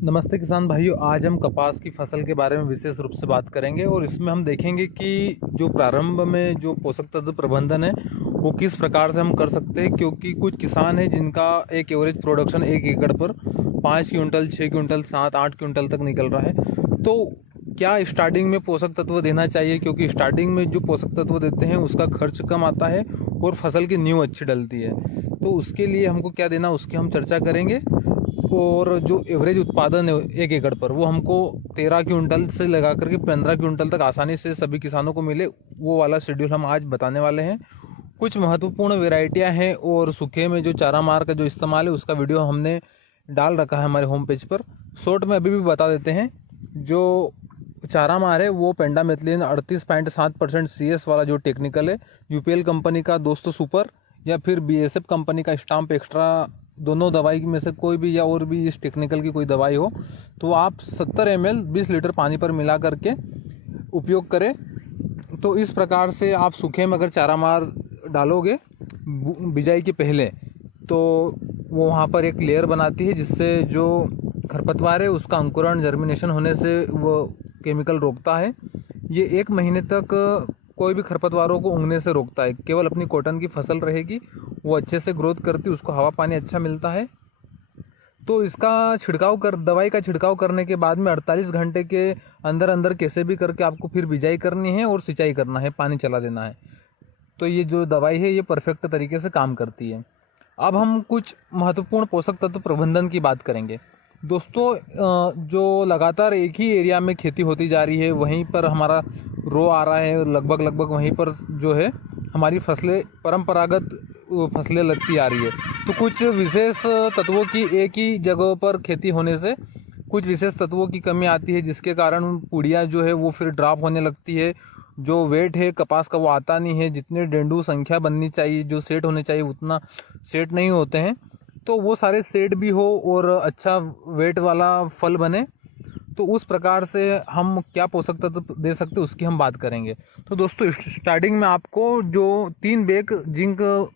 नमस्ते किसान भाइयों। आज हम कपास की फसल के बारे में विशेष रूप से बात करेंगे और इसमें हम देखेंगे कि जो प्रारंभ में जो पोषक तत्व प्रबंधन है वो किस प्रकार से हम कर सकते हैं, क्योंकि कुछ किसान हैं जिनका एक एवरेज प्रोडक्शन 1 एकड़ पर 5 क्विंटल 6 क्विंटल 7-8 क्विंटल तक निकल रहा है। तो क्या स्टार्टिंग में पोषक तत्व देना चाहिए, क्योंकि स्टार्टिंग में जो पोषक तत्व देते हैं उसका खर्च कम आता है और फसल की नींव अच्छी डलती है। तो उसके लिए हमको क्या देना उसकी हम चर्चा करेंगे। और जो एवरेज उत्पादन है 1 एकड़ पर वो हमको 13 क्विंटल से लगा करके 15 क्विंटल तक आसानी से सभी किसानों को मिले, वो वाला शेड्यूल हम आज बताने वाले हैं। कुछ महत्वपूर्ण वेराइटियां हैं और सूखे में जो चारा मार का जो इस्तेमाल है उसका वीडियो हमने डाल रखा है हमारे होम पेज पर। शॉर्ट में अभी भी बता देते हैं। जो चारा मार है वो पेंडामेथिलिन 38.7% CS वाला जो टेक्निकल है, यूपीएल कंपनी का दोस्तों सुपर या फिर बीएसएफ कंपनी का स्टाम्प एक्स्ट्रा, दोनों दवाई में से कोई भी या और भी इस टेक्निकल की कोई दवाई हो तो आप 70 ml 20 लीटर पानी पर मिला करके उपयोग करें। तो इस प्रकार से आप सूखे में अगर चारा मार डालोगे बिजाई के पहले तो वो वहाँ पर एक लेयर बनाती है जिससे जो खरपतवार है उसका अंकुरण जर्मिनेशन होने से वो केमिकल रोकता है। ये 1 महीने तक कोई भी खरपतवारों को उगने से रोकता है। केवल अपनी कॉटन की फसल रहेगी, वो अच्छे से ग्रोथ करती, उसको हवा पानी अच्छा मिलता है। तो इसका दवाई का छिड़काव करने के बाद में 48 घंटे के अंदर अंदर कैसे भी करके आपको फिर बिजाई करनी है और सिंचाई करना है, पानी चला देना है। तो ये जो दवाई है ये परफेक्ट तरीके से काम करती है। अब हम कुछ महत्वपूर्ण पोषक तत्व प्रबंधन की बात करेंगे। दोस्तों, जो लगातार एक ही एरिया में खेती होती जा रही है, वहीं पर हमारा रो आ रहा है, लगभग वहीं पर जो है हमारी फसलें परंपरागत फसलें लगती आ रही है। तो कुछ विशेष तत्वों की एक ही जगह पर खेती होने से कुछ विशेष तत्वों की कमी आती है, जिसके कारण पुड़िया जो है वो फिर ड्रॉप होने लगती है। जो वेट है कपास का वो आता नहीं है, जितने डेंडू संख्या बननी चाहिए, जो सेट होने चाहिए उतना सेट नहीं होते हैं। तो वो सारे सेट भी हो और अच्छा वेट वाला फल बने, तो उस प्रकार से हम क्या पोषक तत्व दे सकते हैं उसकी हम बात करेंगे। तो दोस्तों, स्टार्टिंग में आपको जो 3 बैग जिंक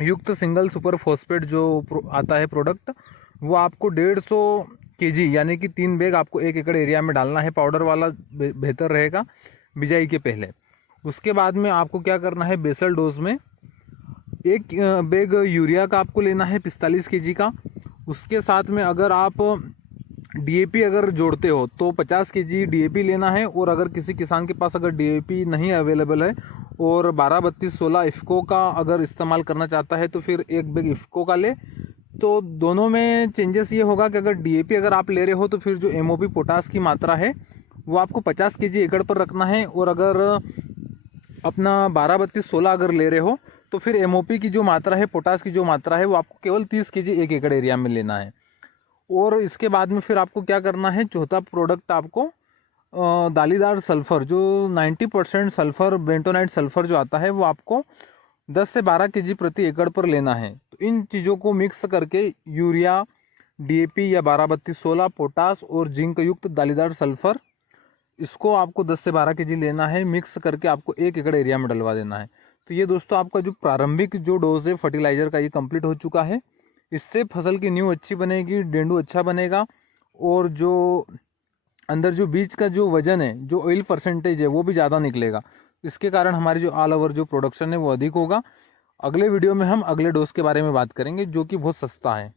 युक्त सिंगल सुपर फॉस्फेट जो आता है प्रोडक्ट, वो आपको 150 kg यानी कि 3 बैग आपको 1 एकड़ एरिया में डालना है। पाउडर वाला बेहतर रहेगा बिजाई के पहले। उसके बाद में आपको क्या करना है, बेसल डोज में 1 बैग यूरिया का आपको लेना है 45 kg का। उसके साथ में अगर आप डीएपी अगर जोड़ते हो तो 50 kg डीएपी लेना है। और अगर किसी किसान के पास अगर डीएपी नहीं अवेलेबल है और 12-32-16 इफ्को का अगर इस्तेमाल करना चाहता है तो फिर 1 बैग इफ्को का ले। तो दोनों में चेंजेस ये होगा कि अगर डीएपी अगर आप ले रहे हो तो फिर जो एमओपी पोटास की मात्रा है वो आपको 50 kg एकड़ पर रखना है, और अगर अपना 12-32-16 अगर ले रहे हो तो फिर एमओपी की जो मात्रा है, पोटास की जो मात्रा है, वो आपको केवल 30 kg 1 एकड़ एरिया में लेना है। और इसके बाद में फिर आपको क्या करना है, चौथा प्रोडक्ट आपको दालीदार सल्फर जो 90% सल्फर बेंटोनाइट सल्फर जो आता है वो आपको 10 से 12 kg प्रति एकड़ पर लेना है। तो इन चीज़ों को मिक्स करके यूरिया, डीएपी या 12-32-16 पोटास और जिंक युक्त दालीदार सल्फर, इसको आपको 10 से 12 kg लेना है। मिक्स करके आपको 1 एकड़ एरिया में डलवा देना है। तो ये दोस्तों आपका जो प्रारंभिक जो डोज है फर्टिलाइजर का ये कंप्लीट हो चुका है। इससे फसल की नींव अच्छी बनेगी, डेंडू अच्छा बनेगा, और जो अंदर जो बीज का जो वजन है, जो ऑयल परसेंटेज है वो भी ज़्यादा निकलेगा। इसके कारण हमारी जो ऑल ओवर जो प्रोडक्शन है वो अधिक होगा। अगले वीडियो में हम अगले डोज के बारे में बात करेंगे जो कि बहुत सस्ता है।